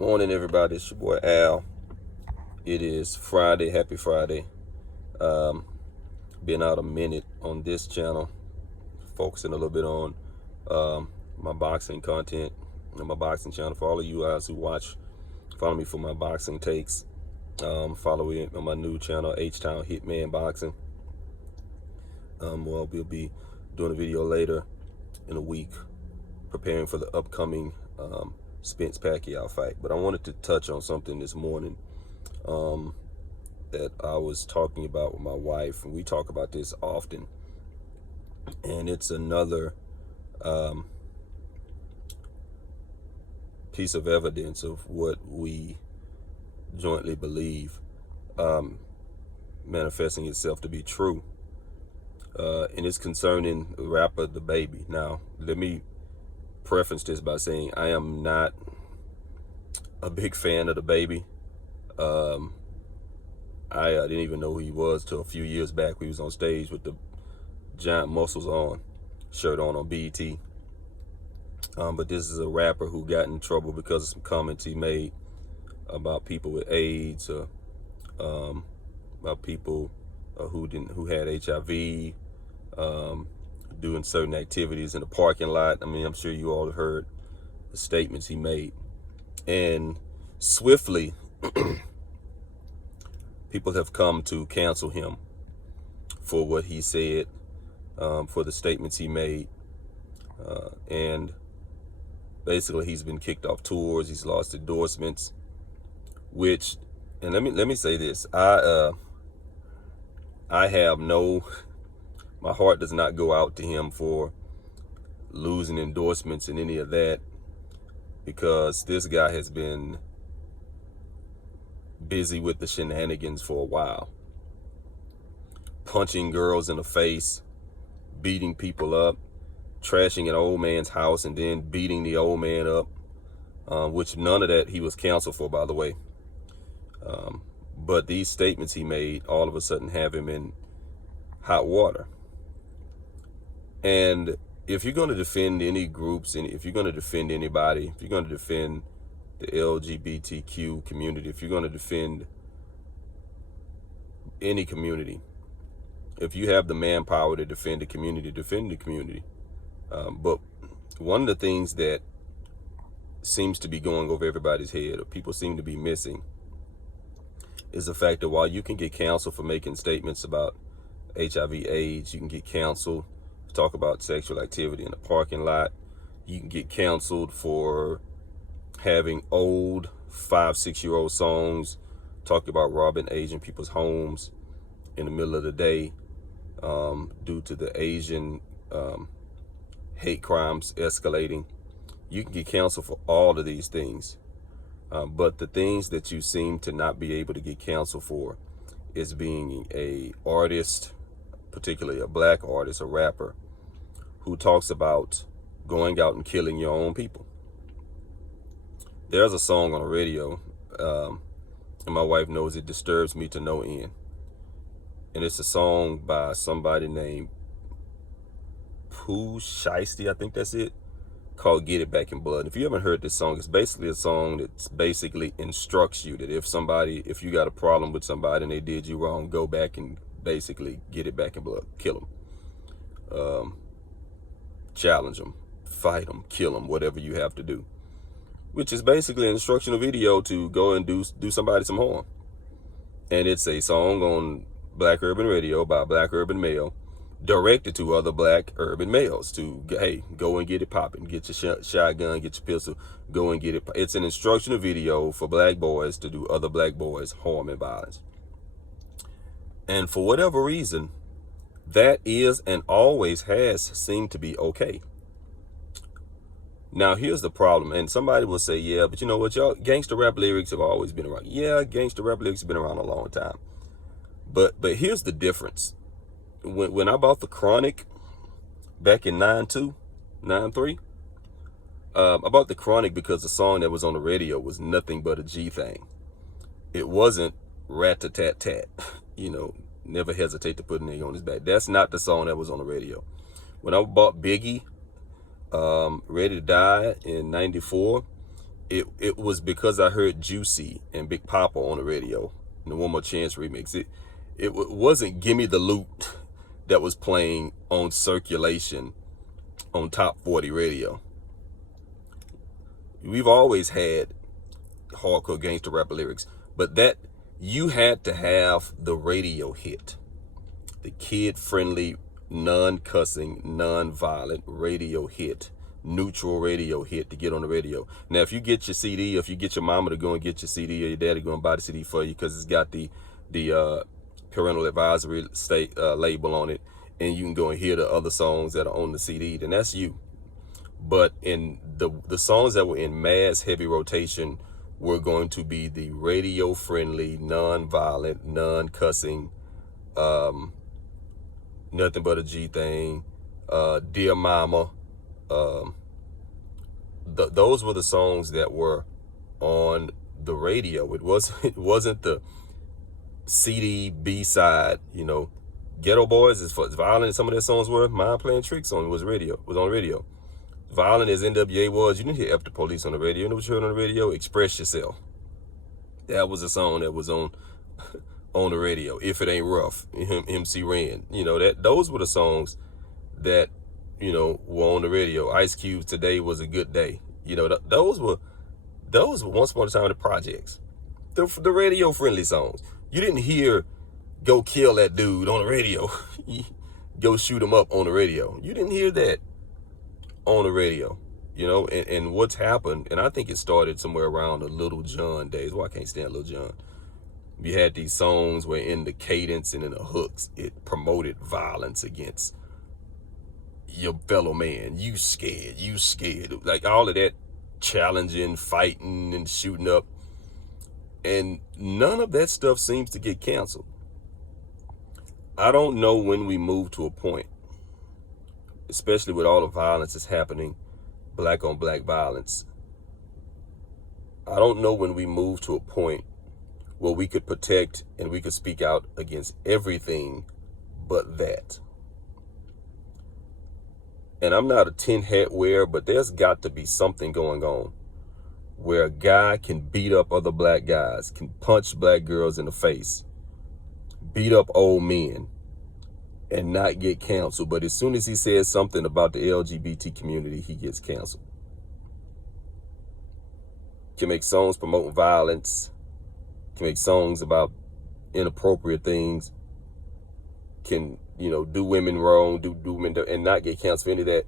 Morning, everybody. It's your boy Al. It is Friday. Happy Friday. Um, been out a minute on this channel, focusing a little bit on my boxing content and my boxing channel. For all of you guys who watch, follow me for my boxing takes. Follow me on my new channel, H-Town Hitman Boxing. We'll be doing a video later in a week, preparing for the upcoming Spence Pacquiao fight. But I wanted to touch on something this morning that I was talking about with my wife, and we talk about this often. And it's another piece of evidence of what we jointly believe manifesting itself to be true. And it's concerning rapper DaBaby. Now, let me preface this by saying I am not a big fan of DaBaby. I didn't even know who he was till a few years back. We was on stage with the Giant Muscles on shirt on BET. But this is a rapper who got in trouble because of some comments he made about people with AIDS, about people who had HIV, doing certain activities in the parking lot. I mean, I'm sure you all have heard the statements he made. And swiftly, people have come to cancel him for what he said, for the statements he made. And basically, he's been kicked off tours. He's lost endorsements, which, and let me say this. I have my heart does not go out to him for losing endorsements and any of that, because this guy has been busy with the shenanigans for a while. Punching girls in the face, beating people up, trashing an old man's house, and then beating the old man up, which none of that he was canceled for, by the way. But these statements he made all of a sudden have him in hot water. And if you're going to defend any groups, and if you're going to defend anybody, if you're going to defend the LGBTQ community, if you're going to defend any community, if you have the manpower to defend the community, defend the community. But one of the things that seems to be going over everybody's head, or people seem to be missing, is the fact that while you can get canceled for making statements about HIV/AIDS, you can get canceled to talk about sexual activity in the parking lot, you can get canceled for having old 5-6-year-old songs talking about robbing Asian people's homes in the middle of the day, due to the Asian hate crimes escalating. You can get canceled for all of these things. But the things that you seem to not be able to get canceled for is being a artist, particularly a black artist, a rapper, who talks about going out and killing your own people. There's a song on the radio, and my wife knows it disturbs me to no end. And it's a song by somebody named Pooh Shiesty, I think that's it, called Get It Back in Blood. If you haven't heard this song, it's basically a song that basically instructs you that if you got a problem with somebody and they did you wrong, go back and basically get it back in blood, kill them, challenge them, fight them, kill them, whatever you have to do. Which is basically an instructional video to go and do somebody some harm. And it's a song on Black Urban Radio by a black urban male, directed to other black urban males to, hey, go and get it popping, get your shotgun, get your pistol, go and get it. It's an instructional video for black boys to do other black boys harm and violence. And for whatever reason, that is and always has seemed to be okay. Now, here's the problem. And somebody will say, yeah, but you know what, y'all, gangster rap lyrics have always been around. Yeah, gangster rap lyrics have been around a long time. But here's the difference. When I bought the Chronic back in 92, 93, I bought the Chronic because the song that was on the radio was nothing but a G thing. It wasn't rat-a-tat-tat, never hesitate to put a nigga on his back. That's not the song that was on the radio. When I bought Biggie, Ready to Die in 94, it was because I heard Juicy and Big Papa on the radio in the One More Chance remix. It wasn't Gimme the Loot that was playing on circulation on Top 40 radio. We've always had hardcore gangster rap lyrics, but that you had to have the radio hit, the kid-friendly, non-cussing, non-violent radio hit, neutral radio hit to get on the radio. Now, if you get your CD, if you get your mama to go and get your CD, or your daddy go and buy the CD for you because it's got the parental advisory label on it, and you can go and hear the other songs that are on the CD, then that's you. But in the songs that were in mass heavy rotation were going to be the radio friendly, non-violent, non-cussing, Nothing But a G Thing, Dear Mama. Those were the songs that were on the radio. It wasn't the CD B-side, Ghetto Boys, as violent as some of their songs were, Mind Playing Tricks on was on radio. Violent as NWA was, you didn't hear F the Police on the radio. You know what you heard on the radio? Express Yourself. That was a song that was on the radio. If It Ain't Rough, MC Ren. Those were the songs that, were on the radio. Ice Cube's Today Was a Good Day. Those were once upon a time the projects. The radio friendly songs. You didn't hear Go Kill That Dude on the radio. Go Shoot Him Up on the radio. You didn't hear that on the radio, and what's happened, and I think it started somewhere around the Little John days. Well, I can't stand Little John. We had these songs where in the cadence and in the hooks, it promoted violence against your fellow man. You scared, like all of that challenging, fighting, and shooting up. And none of that stuff seems to get canceled. I don't know when we move to a point, especially with all the violence that's happening, black on black violence. I don't know when we move to a point where we could protect and we could speak out against everything but that. And I'm not a tin hat wearer, but there's got to be something going on where a guy can beat up other black guys, can punch black girls in the face, beat up old men, and not get canceled. But as soon as he says something about the LGBT community, he gets canceled. Can make songs promoting violence, can make songs about inappropriate things, can, do women wrong, do women, and not get canceled for any of that.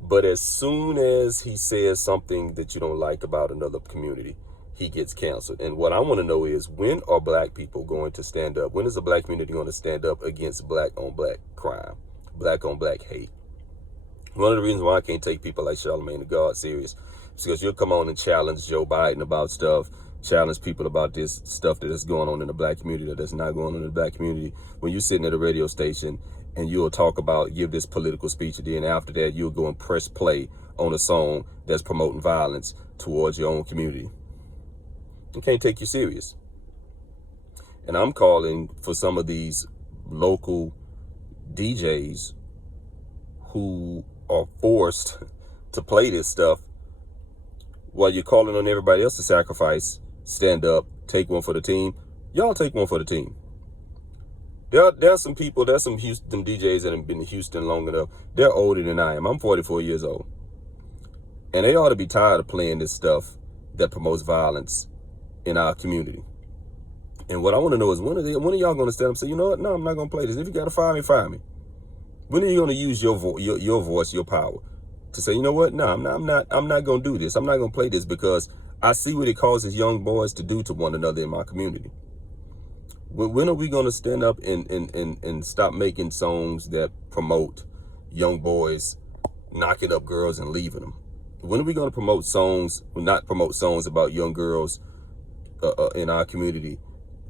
But as soon as he says something that you don't like about another community, he gets canceled. And what I want to know is, when are black people going to stand up? When is the black community going to stand up against black on black crime, black on black hate? One of the reasons why I can't take people like Charlamagne the God serious is because you'll come on and challenge Joe Biden about stuff, challenge people about this stuff that is going on in the black community or that's not going on in the black community. When you're sitting at a radio station and you'll talk about, give this political speech, and then after that you'll go and press play on a song that's promoting violence towards your own community. You can't take you serious. And I'm calling for some of these local DJs who are forced to play this stuff while you're calling on everybody else to sacrifice, stand up, take one for the team. Y'all take one for the team. There's some people, there's some Houston DJs that have been in Houston long enough. They're older than I am. I'm 44 years old. And they ought to be tired of playing this stuff that promotes violence in our community. And what I want to know is, when are y'all going to stand up and say, you know what? No, I'm not going to play this. If you got to fire me, fire me. When are you going to use your voice, your power to say, you know what? No, I'm not going to do this. I'm not going to play this because I see what it causes young boys to do to one another in my community. When are we going to stand up and stop making songs that promote young boys knocking up girls and leaving them? When are we going to promote songs, not promote songs about young girls in our community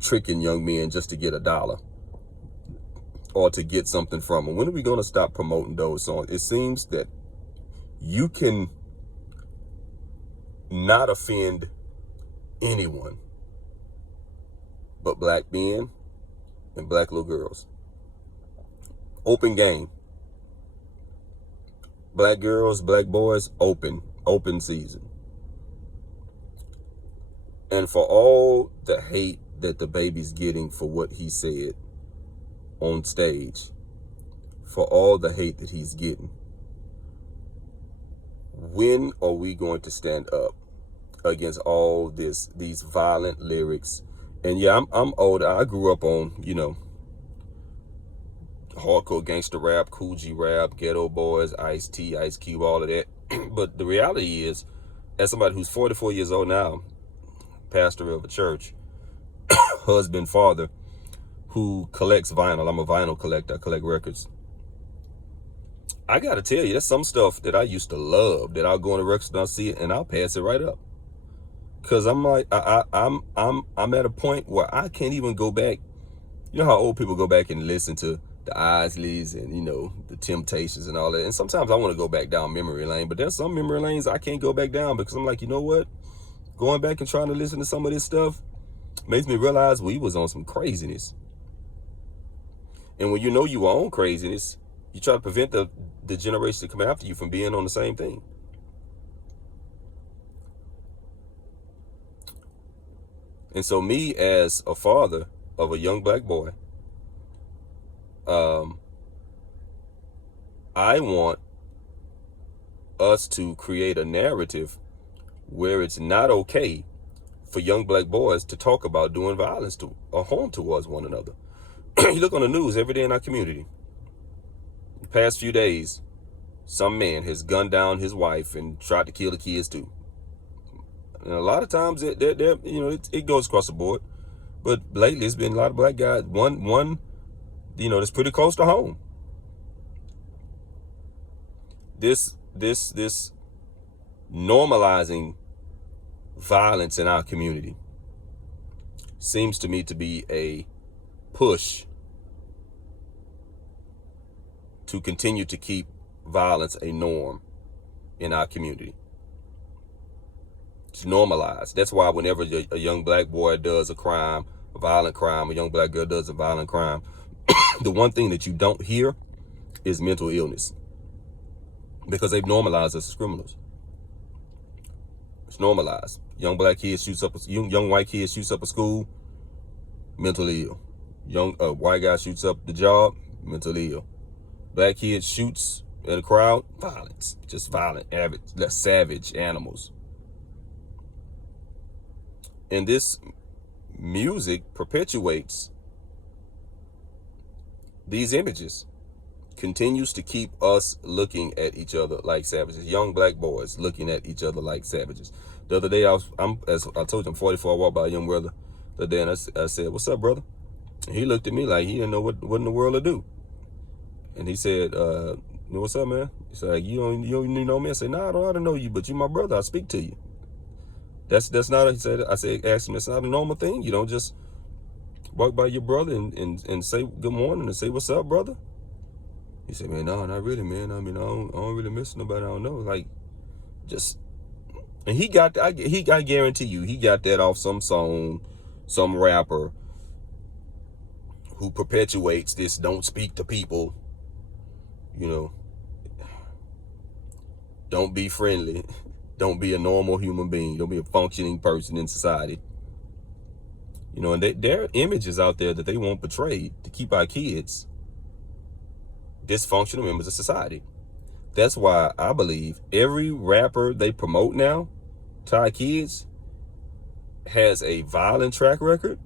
tricking young men just to get $1 or to get something from them? When are we going to stop promoting those songs? It seems that you can not offend anyone but black men and black little girls. Open game. Black girls, black boys, open season. And for all the hate that the baby's getting for what he said on stage, for all the hate that he's getting, when are we going to stand up against all these violent lyrics? And yeah, I'm older. I grew up on, hardcore gangster rap, Kool G rap, Ghetto Boys, Ice-T, Ice Cube, all of that. But the reality is, as somebody who's 44 years old now, pastor of a church, husband, father, who collects vinyl. I'm a vinyl collector. I collect records. I got to tell you, there's some stuff that I used to love that I'll go on the record store and I'll see it and I'll pass it right up. Cause I'm like, I'm at a point where I can't even go back. You know how old people go back and listen to the Isleys and, the Temptations and all that. And sometimes I want to go back down memory lane, but there's some memory lanes I can't go back down because I'm like, you know what? Going back and trying to listen to some of this stuff makes me realize we was on some craziness. And when you know you are on craziness, you try to prevent the generation that come after you from being on the same thing. And so me as a father of a young black boy, I want us to create a narrative where it's not okay for young black boys to talk about doing violence to or harm towards one another. You look on the news every day in our community. The past few days, some man has gunned down his wife and tried to kill the kids too. And a lot of times it goes across the board. But lately it's been a lot of black guys. One that's pretty close to home. This normalizing violence in our community seems to me to be a push to continue to keep violence a norm in our community. It's normalized. That's why whenever a young black boy does a crime, a violent crime, a young black girl does a violent crime, the one thing that you don't hear is mental illness, because they've normalized us as criminals. It's normalized. Young black kid shoots up young white kid shoots up a school, mentally ill. Young white guy shoots up the job, mentally ill. Black kid shoots at a crowd, violence. Just violent, savage animals. And this music perpetuates these images, continues to keep us looking at each other like savages. Young black boys looking at each other like savages. The other day, as I told you, I'm 44. I walked by a young brother the other day, and I said, "What's up, brother?" And he looked at me like he didn't know what in the world to do. And he said, "What's up, man?" He said, "You don't know me?" I said, "No, I don't know to know you, but you my brother. I speak to you." That's not. He said. I said, "Ask him. It's not a normal thing. You don't just walk by your brother and say good morning and say what's up, brother." He said, "Man, no, not really, man. I mean, I don't really miss nobody. I don't know. Like, just." And I guarantee you, he got that off some song, some rapper who perpetuates this "don't speak to people," don't be friendly, don't be a normal human being, don't be a functioning person in society. And there are images out there that they want portrayed to keep our kids dysfunctional members of society. That's why I believe every rapper they promote now to our kids has a violent track record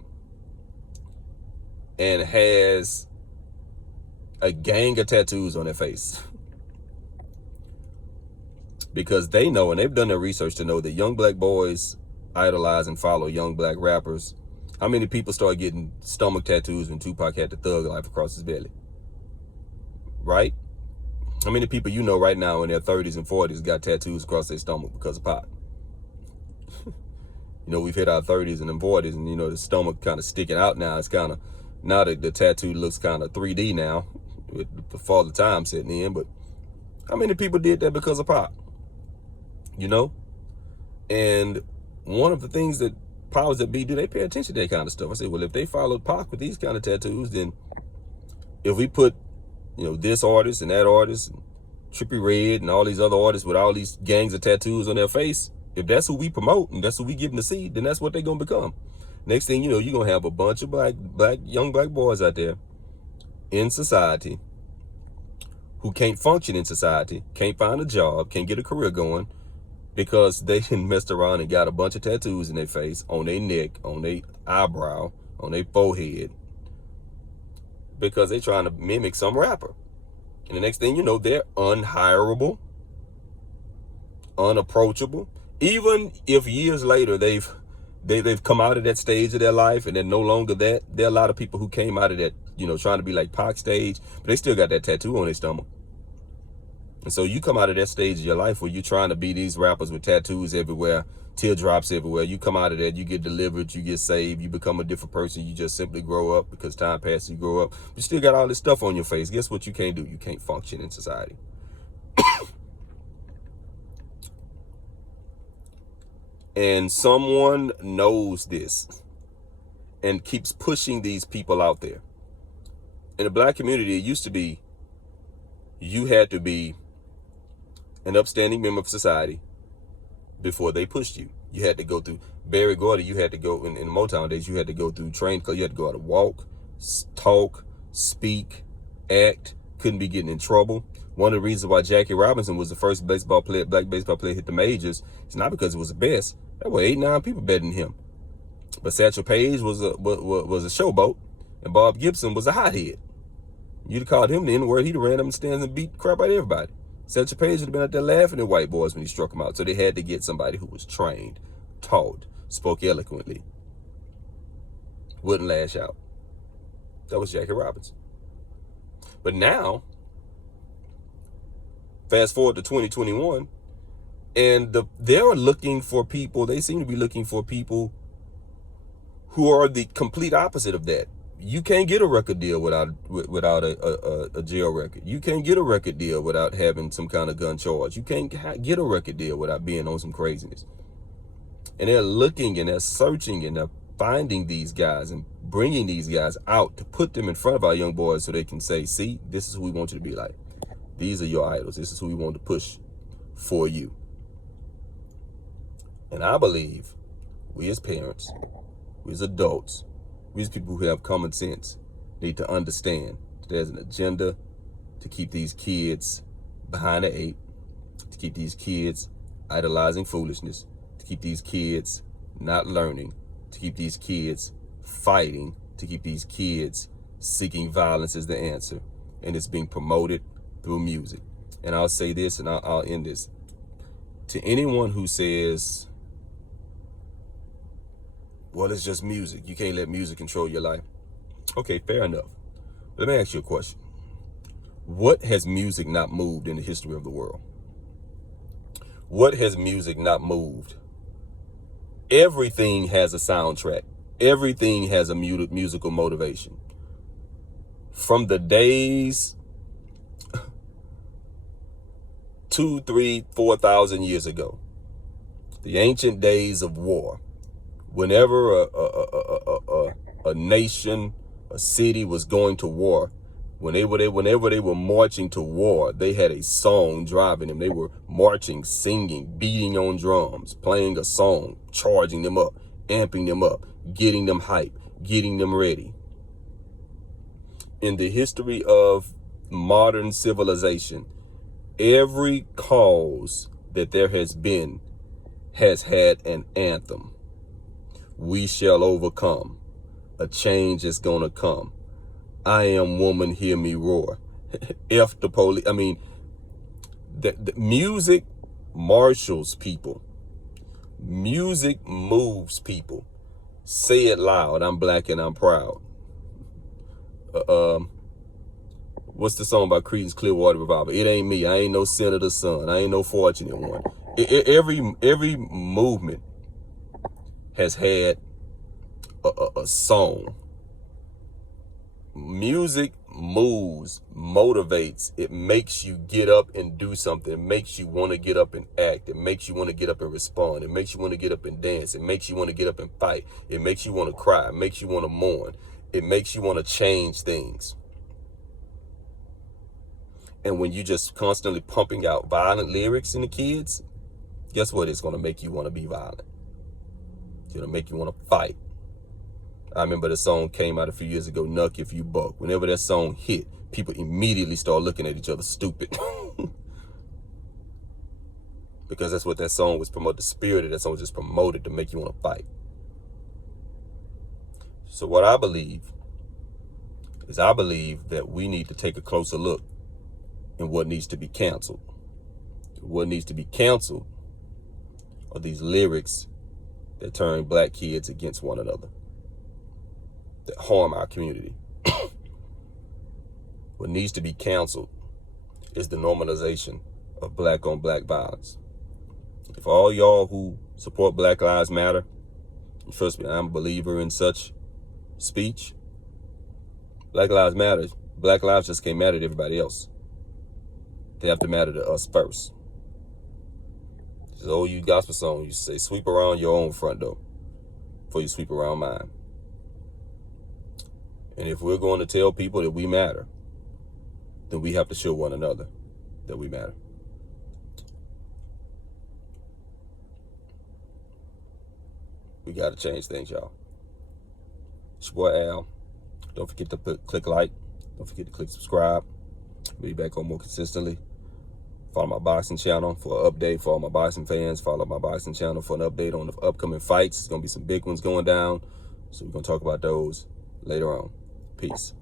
and has a gang of tattoos on their face. Because they know, and they've done their research to know, that young black boys idolize and follow young black rappers. How many people started getting stomach tattoos when Tupac had the Thug Life across his belly? Right? How many people right now in their 30s and 40s got tattoos across their stomach because of pot? We've hit our 30s and 40s, and the stomach kind of sticking out now. It's kind of, now that the tattoo looks kind of 3D now with the Father Time setting in. But how many people did that because of pot? And one of the things that powers that be do, they pay attention to that kind of stuff. I say, well, if they followed Pac with these kind of tattoos, then if we put this artist and that artist, and Trippie Redd and all these other artists with all these gangs of tattoos on their face, If that's who we promote and that's who we give them to see, then that's what they're gonna become. Next thing you know, you're gonna have a bunch of young black boys out there in society who can't function in society, can't find a job, can't get a career going, because they messed around and got a bunch of tattoos in their face, on their neck, on their eyebrow, on their forehead, because they're trying to mimic some rapper. And the next thing you know, they're unhireable, unapproachable. Even if years later they've come out of that stage of their life and they're no longer that, there are a lot of people who came out of that, trying to be like Pac stage, but they still got that tattoo on their stomach. And so you come out of that stage of your life where you're trying to be these rappers with tattoos everywhere, teardrops everywhere. You come out of that, you get delivered, you get saved, you become a different person. You just simply grow up because time passes, you grow up. You still got all this stuff on your face. Guess what you can't do? You can't function in society. And someone knows this and keeps pushing these people out there. In the black community, it used to be you had to be an upstanding member of society before they pushed you. You had to go through Barry Gordy. You had to go in the Motown days. You had to go through train club. You had to go out and walk, talk, speak, act. Couldn't be getting in trouble. One of the reasons why Jackie Robinson was the first black baseball player to hit the majors is not because it was the best. There were 8, 9 people better than him. But Satchel Paige was a showboat, and Bob Gibson was a hothead. You'd have called him the N-word, he'd have ran up in stands and beat the crap out of everybody. Satchel Paige would have been out there laughing at white boys when he struck them out. So they had to get somebody who was trained, taught, spoke eloquently, wouldn't lash out. That was Jackie Robinson. But now, fast forward to 2021, and they're looking for people, they seem to be looking for people who are the complete opposite of that. You can't get a record deal without a jail record. You can't get a record deal without having some kind of gun charge. You can't get a record deal without being on some craziness. And they're looking and they're searching and they're finding these guys and bringing these guys out to put them in front of our young boys so they can say, see, this is who we want you to be like. These are your idols. This is who we want to push for you. And I believe we as parents, we as adults, we as people who have common sense need to understand that there's an agenda to keep these kids behind the 8, to keep these kids idolizing foolishness, to keep these kids not learning, to keep these kids fighting, to keep these kids seeking violence as the answer. And it's being promoted through music. And I'll say this and I'll end this. To anyone who says, well, it's just music, you can't let music control your life. Okay, fair enough. Let me ask you a question. What has music not moved in the history of the world? What has music not moved? Everything has a soundtrack. Everything has a musical motivation. From the days 2, 3, 4,000 years ago, the ancient days of war, whenever a nation, a city was going to war, whenever they were marching to war, they had a song driving them. They were marching, singing, beating on drums, playing a song, charging them up, amping them up, getting them hype, getting them ready. In the history of modern civilization, every cause that there has been has had an anthem. We shall overcome. A change is gonna come. I am woman, hear me roar. F the police. I mean, the music marshals people. Music moves people. Say it loud. I'm black and I'm proud. What's the song about Creedence Clearwater Revival? It ain't me. I ain't no senator's son. I ain't no fortunate one. Every movement has had a song. Music moves, motivates. It makes you get up and do something. It makes you want to get up and act. It makes you want to get up and respond. It makes you want to get up and dance. It makes you want to get up and fight. It makes you want to cry. It makes you want to mourn. It makes you want to change things. And when you just constantly pumping out violent lyrics in the kids, guess what? It's going to make you want to be violent. It's going to make you want to fight. I remember the song came out a few years ago, Nuck If You Buck. Whenever that song hit, people immediately start looking at each other stupid. Because that's what that song was promoted. The spirit of that song was just promoted to make you want to fight. So what I believe is that we need to take a closer look in what needs to be canceled. What needs to be canceled are these lyrics that turn black kids against one another, that harm our community. What needs to be canceled is the normalization of black on black violence. If all y'all who support Black Lives Matter, trust me, I'm a believer in such speech. Black Lives Matter. Black lives just can't matter to everybody else. They have to matter to us first. This old youth gospel song used to say, sweep around your own front door before you sweep around mine. And if we're going to tell people that we matter, then we have to show one another that we matter. We got to change things, y'all. It's your boy Al. Don't forget to click like. Don't forget to click subscribe. Be back on more consistently. Follow my boxing channel for an update for all my boxing fans. Follow my boxing channel for an update on the upcoming fights. There's going to be some big ones going down. So we're going to talk about those later on. Peace.